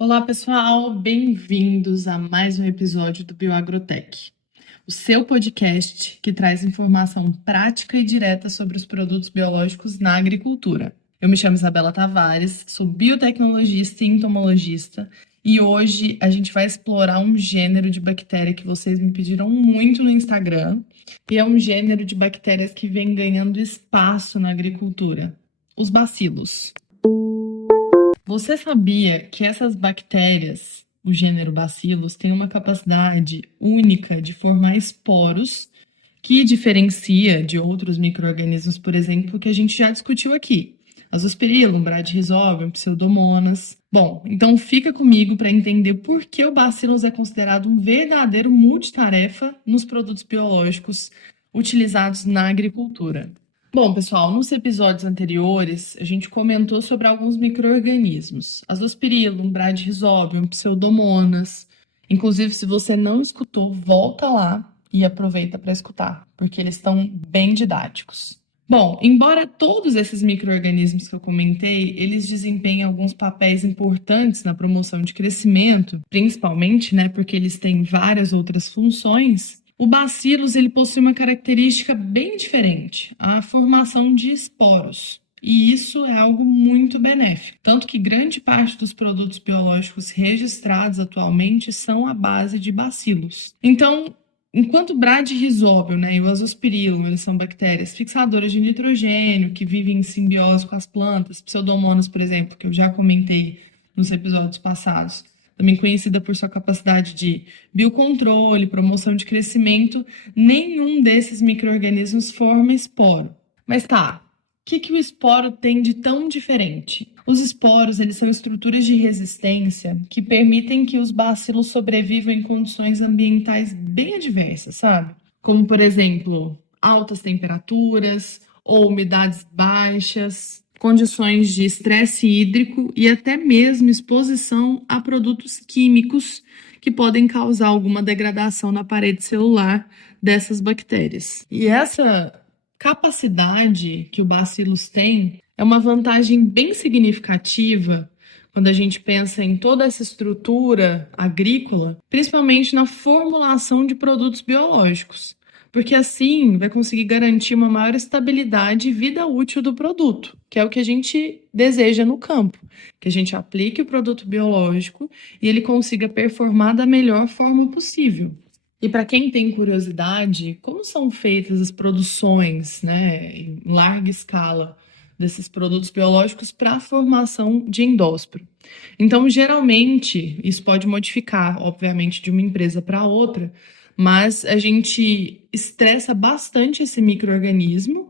Olá, pessoal, bem-vindos a mais um episódio do BioAgrotech, o seu podcast que traz informação prática e direta sobre os produtos biológicos na agricultura. Eu me chamo Isabela Tavares, sou biotecnologista e entomologista e hoje a gente vai explorar um gênero de bactéria que vocês me pediram muito no Instagram e é um gênero de bactérias que vem ganhando espaço na agricultura, os bacilos. Você sabia que essas bactérias, o gênero Bacillus, têm uma capacidade única de formar esporos que diferencia de outros micro-organismos, por exemplo, que a gente já discutiu aqui? Azospirillum, Bradyrhizobium, Pseudomonas. Bom, então fica comigo para entender por que o Bacillus é considerado um verdadeiro multitarefa nos produtos biológicos utilizados na agricultura. Bom, pessoal, nos episódios anteriores, a gente comentou sobre alguns micro-organismos. Azospirillum, Bradyrhizobium, Pseudomonas. Inclusive, se você não escutou, volta lá e aproveita para escutar, porque eles estão bem didáticos. Bom, embora todos esses micro-organismos que eu comentei, eles desempenham alguns papéis importantes na promoção de crescimento, principalmente, porque eles têm várias outras funções. O Bacillus ele possui uma característica bem diferente, a formação de esporos. E isso é algo muito benéfico. Tanto que grande parte dos produtos biológicos registrados atualmente são à base de bacilos. Então, enquanto o Bradyrhizobium, e o Azospirillum, eles são bactérias fixadoras de nitrogênio, que vivem em simbiose com as plantas, Pseudomonas, por exemplo, que eu já comentei nos episódios passados, também conhecida por sua capacidade de biocontrole, promoção de crescimento, nenhum desses micro-organismos forma esporo. Mas tá, o que o esporo tem de tão diferente? Os esporos, eles são estruturas de resistência que permitem que os bacilos sobrevivam em condições ambientais bem adversas, sabe? Como, por exemplo, altas temperaturas ou umidades baixas, condições de estresse hídrico e até mesmo exposição a produtos químicos que podem causar alguma degradação na parede celular dessas bactérias. E essa capacidade que o Bacillus tem é uma vantagem bem significativa quando a gente pensa em toda essa estrutura agrícola, principalmente na formulação de produtos biológicos, porque assim vai conseguir garantir uma maior estabilidade e vida útil do produto, que é o que a gente deseja no campo, que a gente aplique o produto biológico e ele consiga performar da melhor forma possível. E para quem tem curiosidade, como são feitas as produções, em larga escala desses produtos biológicos para a formação de endósporo? Então, geralmente, isso pode modificar, obviamente, de uma empresa para outra, mas a gente estressa bastante esse micro-organismo,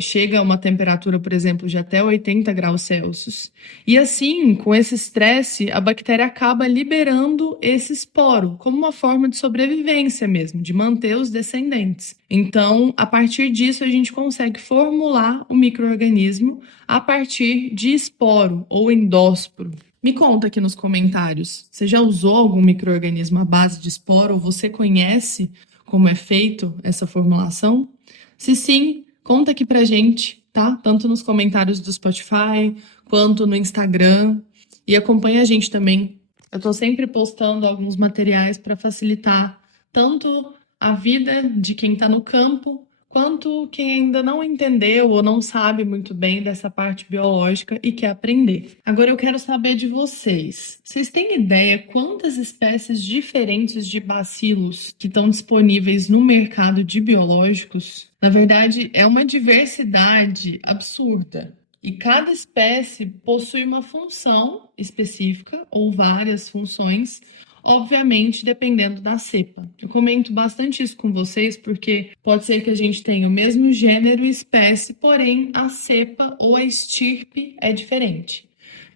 chega a uma temperatura, por exemplo, de até 80 graus Celsius. E assim, com esse estresse, a bactéria acaba liberando esse esporo, como uma forma de sobrevivência mesmo, de manter os descendentes. Então, a partir disso, a gente consegue formular o micro-organismo a partir de esporo ou endósporo. Me conta aqui nos comentários, você já usou algum micro-organismo à base de esporo ou você conhece como é feito essa formulação? Se sim, conta aqui pra gente, tá? Tanto nos comentários do Spotify, quanto no Instagram. E acompanha a gente também. Eu tô sempre postando alguns materiais para facilitar tanto a vida de quem tá no campo, quanto quem ainda não entendeu ou não sabe muito bem dessa parte biológica e quer aprender. Agora eu quero saber de vocês. Vocês têm ideia quantas espécies diferentes de bacilos que estão disponíveis no mercado de biológicos? Na verdade, é uma diversidade absurda. E cada espécie possui uma função específica ou várias funções, obviamente dependendo da cepa. Eu comento bastante isso com vocês porque pode ser que a gente tenha o mesmo gênero e espécie, porém a cepa ou a estirpe é diferente.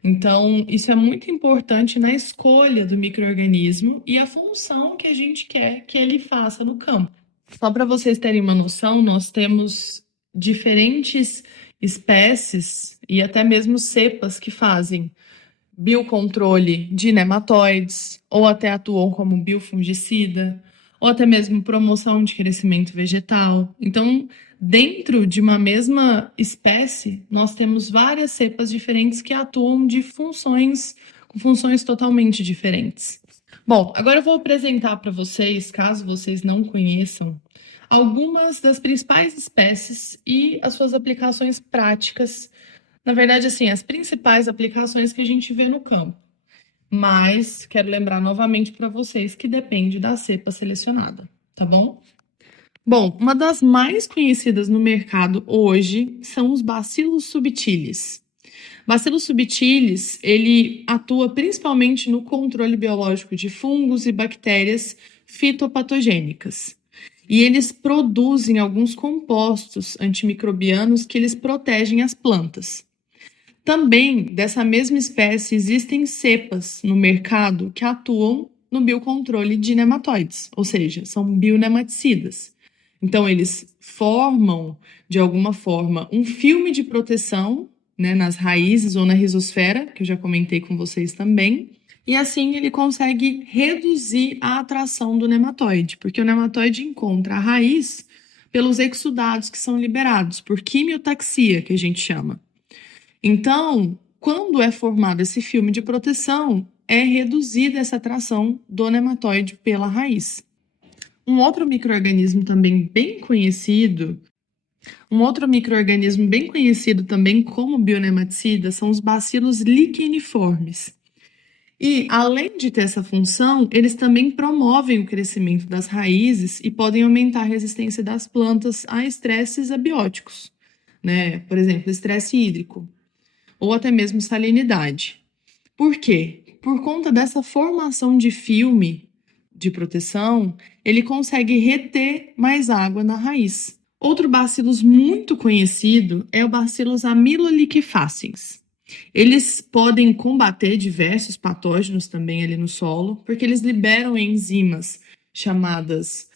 Então, isso é muito importante na escolha do micro-organismo e a função que a gente quer que ele faça no campo. Só para vocês terem uma noção, nós temos diferentes espécies e até mesmo cepas que fazem biocontrole de nematóides, ou até atuam como biofungicida, ou até mesmo promoção de crescimento vegetal. Então, dentro de uma mesma espécie, nós temos várias cepas diferentes que atuam de funções com funções totalmente diferentes. Bom, agora eu vou apresentar para vocês, caso vocês não conheçam, algumas das principais espécies e as suas aplicações práticas. Na verdade, assim, as principais aplicações que a gente vê no campo. Mas quero lembrar novamente para vocês que depende da cepa selecionada, tá bom? Bom, uma das mais conhecidas no mercado hoje são os Bacillus subtilis. Bacillus subtilis, ele atua principalmente no controle biológico de fungos e bactérias fitopatogênicas. E eles produzem alguns compostos antimicrobianos que eles protegem as plantas. Também, dessa mesma espécie, existem cepas no mercado que atuam no biocontrole de nematóides, ou seja, são bionemaicidas. Então, eles formam, de alguma forma, um filme de proteção, né, nas raízes ou na rizosfera, que eu já comentei com vocês também, e assim ele consegue reduzir a atração do nematóide, porque o nematóide encontra a raiz pelos exudados que são liberados, por quimiotaxia, que a gente chama. Então, quando é formado esse filme de proteção, é reduzida essa atração do nematóide pela raiz. Um outro micro-organismo bem conhecido também como bionematicida são os bacilos licheniformes. E, além de ter essa função, eles também promovem o crescimento das raízes e podem aumentar a resistência das plantas a estresses abióticos, né? Por exemplo, estresse hídrico ou até mesmo salinidade. Por quê? Por conta dessa formação de filme de proteção, ele consegue reter mais água na raiz. Outro bacillus muito conhecido é o Bacillus amyloliquefaciens. Eles podem combater diversos patógenos também ali no solo, porque eles liberam enzimas chamadas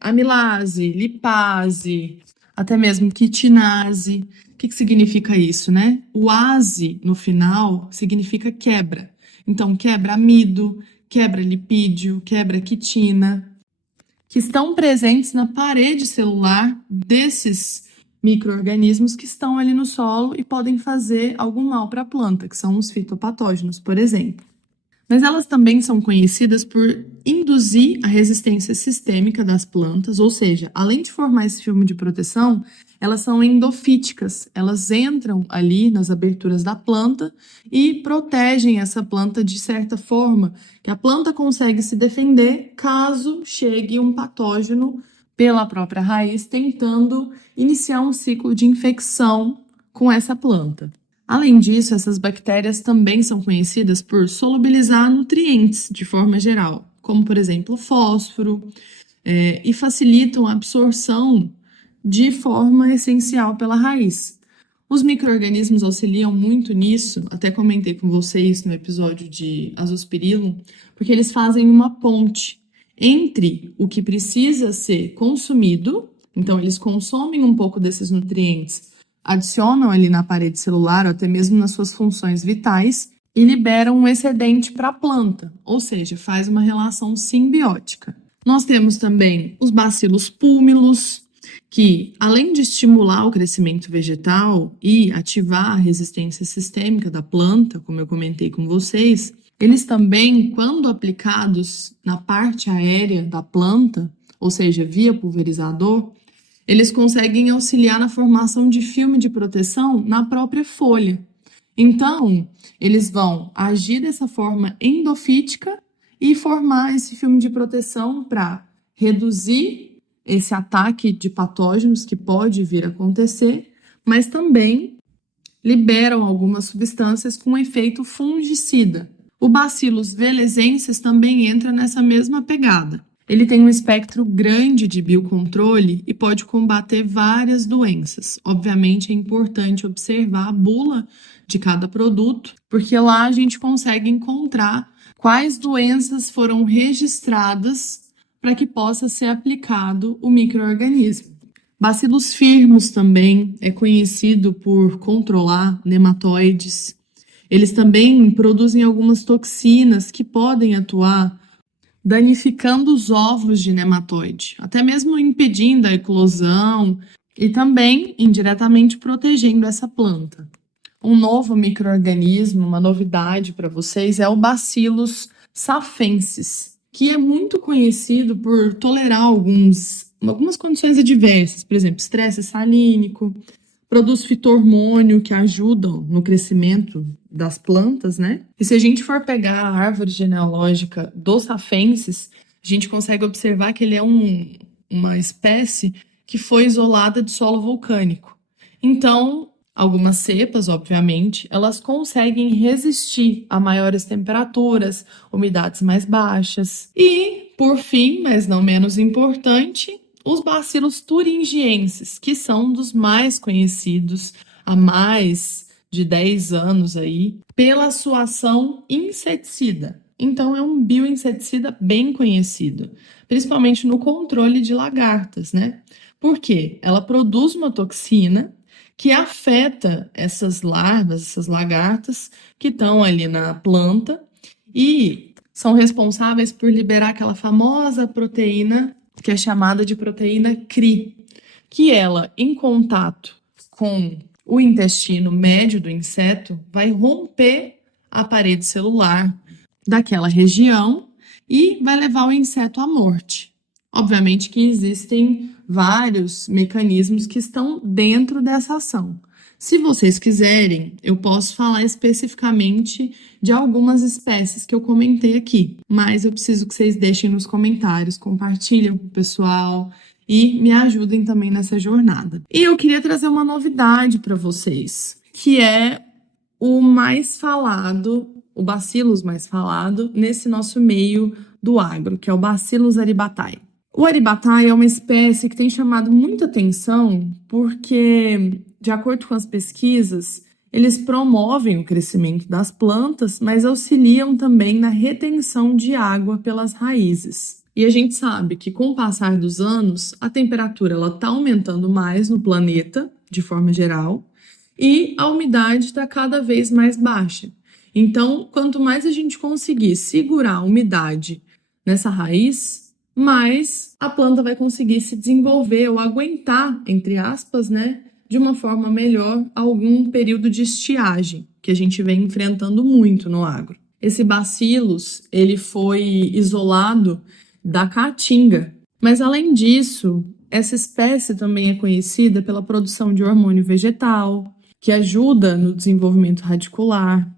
amilase, lipase, até mesmo quitinase. O que significa isso, né? O ase, no final, significa quebra. Então, quebra amido, quebra lipídio, quebra quitina, que estão presentes na parede celular desses micro-organismos que estão ali no solo e podem fazer algum mal para a planta, que são os fitopatógenos, por exemplo. Mas elas também são conhecidas por induzir a resistência sistêmica das plantas, ou seja, além de formar esse filme de proteção, elas são endofíticas, elas entram ali nas aberturas da planta e protegem essa planta de certa forma, que a planta consegue se defender caso chegue um patógeno pela própria raiz, tentando iniciar um ciclo de infecção com essa planta. Além disso, essas bactérias também são conhecidas por solubilizar nutrientes de forma geral, como, por exemplo, fósforo, e facilitam a absorção de forma essencial pela raiz. Os micro-organismos auxiliam muito nisso, até comentei com vocês no episódio de Azospirillum, porque eles fazem uma ponte entre o que precisa ser consumido, então eles consomem um pouco desses nutrientes, adicionam ali na parede celular, ou até mesmo nas suas funções vitais, e liberam um excedente para a planta, ou seja, faz uma relação simbiótica. Nós temos também os bacilos púmilos, que, além de estimular o crescimento vegetal e ativar a resistência sistêmica da planta, como eu comentei com vocês, eles também, quando aplicados na parte aérea da planta, ou seja, via pulverizador, eles conseguem auxiliar na formação de filme de proteção na própria folha. Então, eles vão agir dessa forma endofítica e formar esse filme de proteção para reduzir esse ataque de patógenos que pode vir a acontecer, mas também liberam algumas substâncias com efeito fungicida. O Bacillus velezensis também entra nessa mesma pegada. Ele tem um espectro grande de biocontrole e pode combater várias doenças. Obviamente, é importante observar a bula de cada produto, porque lá a gente consegue encontrar quais doenças foram registradas para que possa ser aplicado o micro-organismo. Bacillus firmus também é conhecido por controlar nematóides. Eles também produzem algumas toxinas que podem atuar danificando os ovos de nematóide, até mesmo impedindo a eclosão e também indiretamente protegendo essa planta. Um novo micro-organismo, uma novidade para vocês, é o Bacillus safensis, que é muito conhecido por tolerar algumas condições adversas, por exemplo, estresse salínico, produz fito-hormônio que ajudam no crescimento das plantas, né? E se a gente for pegar a árvore genealógica do safensis, a gente consegue observar que ele é uma espécie que foi isolada de solo vulcânico. Então, algumas cepas, obviamente, elas conseguem resistir a maiores temperaturas, umidades mais baixas. E, por fim, mas não menos importante, os bacilos thuringienses, que são dos mais conhecidos há mais de 10 anos aí, pela sua ação inseticida. Então, é um bioinseticida bem conhecido, principalmente no controle de lagartas, né? Por quê? Ela produz uma toxina que afeta essas larvas, essas lagartas que estão ali na planta e são responsáveis por liberar aquela famosa proteína que é chamada de proteína Cri, que ela, em contato com o intestino médio do inseto, vai romper a parede celular daquela região e vai levar o inseto à morte. Obviamente que existem vários mecanismos que estão dentro dessa ação. Se vocês quiserem, eu posso falar especificamente de algumas espécies que eu comentei aqui, mas eu preciso que vocês deixem nos comentários, compartilhem com o pessoal e me ajudem também nessa jornada. E eu queria trazer uma novidade para vocês, que é o mais falado, o Bacillus mais falado nesse nosso meio do agro, que é o Bacillus aribatae. O aribatae é uma espécie que tem chamado muita atenção porque, de acordo com as pesquisas, eles promovem o crescimento das plantas, mas auxiliam também na retenção de água pelas raízes. E a gente sabe que, com o passar dos anos, a temperatura está aumentando mais no planeta, de forma geral, e a umidade está cada vez mais baixa. Então, quanto mais a gente conseguir segurar a umidade nessa raiz, mais a planta vai conseguir se desenvolver ou aguentar, entre aspas, né, de uma forma melhor algum período de estiagem, que a gente vem enfrentando muito no agro. Esse bacillus, ele foi isolado da caatinga, mas além disso, essa espécie também é conhecida pela produção de hormônio vegetal, que ajuda no desenvolvimento radicular.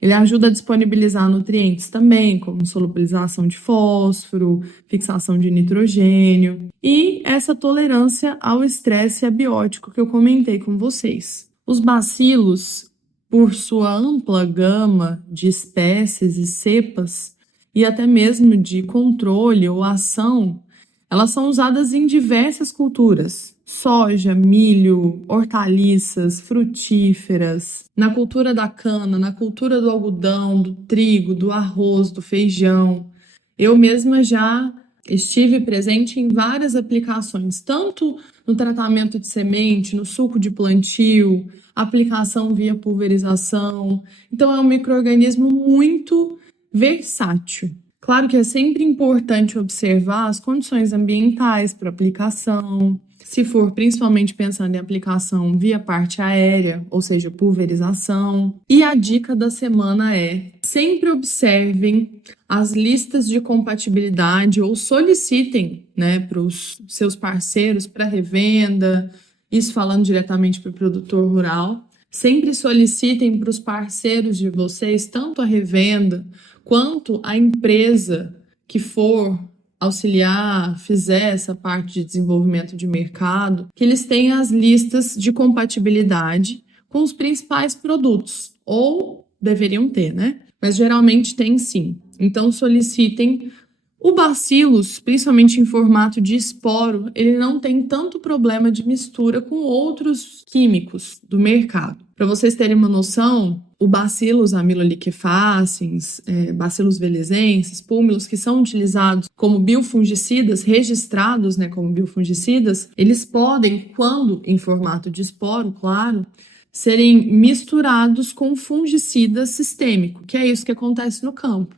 Ele ajuda a disponibilizar nutrientes também, como solubilização de fósforo, fixação de nitrogênio e essa tolerância ao estresse abiótico que eu comentei com vocês. Os bacilos, por sua ampla gama de espécies e cepas, e até mesmo de controle ou ação, elas são usadas em diversas culturas. Soja, milho, hortaliças, frutíferas, na cultura da cana, na cultura do algodão, do trigo, do arroz, do feijão. Eu mesma já estive presente em várias aplicações, tanto no tratamento de semente, no suco de plantio, aplicação via pulverização. Então, é um micro-organismo muito versátil. Claro que é sempre importante observar as condições ambientais para aplicação, se for principalmente pensando em aplicação via parte aérea, ou seja, pulverização. E a dica da semana é: sempre observem as listas de compatibilidade ou solicitem, né, para os seus parceiros para revenda, isso falando diretamente para o produtor rural. Sempre solicitem para os parceiros de vocês, tanto a revenda quanto a empresa que for auxiliar, fizer essa parte de desenvolvimento de mercado, que eles tenham as listas de compatibilidade com os principais produtos, ou deveriam ter, né? Mas geralmente tem sim. Então solicitem. O bacillus, principalmente em formato de esporo, ele não tem tanto problema de mistura com outros químicos do mercado. Para vocês terem uma noção, o Bacillus amyloliquefaciens, Bacillus velezenses, púmilos, que são utilizados como biofungicidas, registrados, né, como biofungicidas, eles podem, quando em formato de esporo, claro, serem misturados com fungicida sistêmico, que é isso que acontece no campo.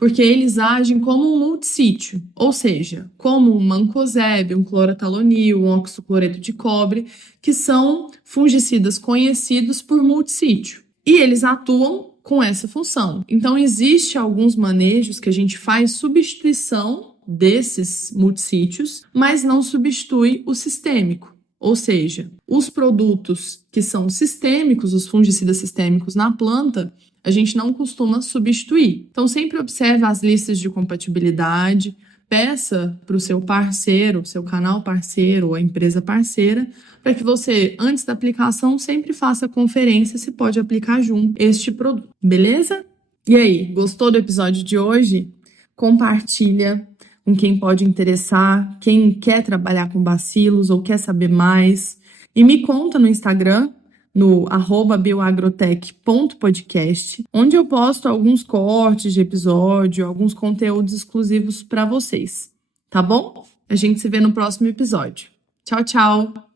porque eles agem como um multissítio, ou seja, como um mancozeb, um clorotalonil, um oxicloreto de cobre, que são fungicidas conhecidos por multissítio. E eles atuam com essa função. Então, existe alguns manejos que a gente faz substituição desses multissítios, mas não substitui o sistêmico. Ou seja, os produtos que são sistêmicos, os fungicidas sistêmicos na planta, a gente não costuma substituir. Então, sempre observe as listas de compatibilidade, peça para o seu parceiro, seu canal parceiro ou a empresa parceira, para que você, antes da aplicação, sempre faça conferência se pode aplicar junto este produto, beleza? E aí, gostou do episódio de hoje? Compartilha com quem pode interessar, quem quer trabalhar com bacilos ou quer saber mais. E me conta no Instagram, no @bioagrotech.podcast, onde eu posto alguns cortes de episódio, alguns conteúdos exclusivos para vocês, tá bom? A gente se vê no próximo episódio. Tchau, tchau!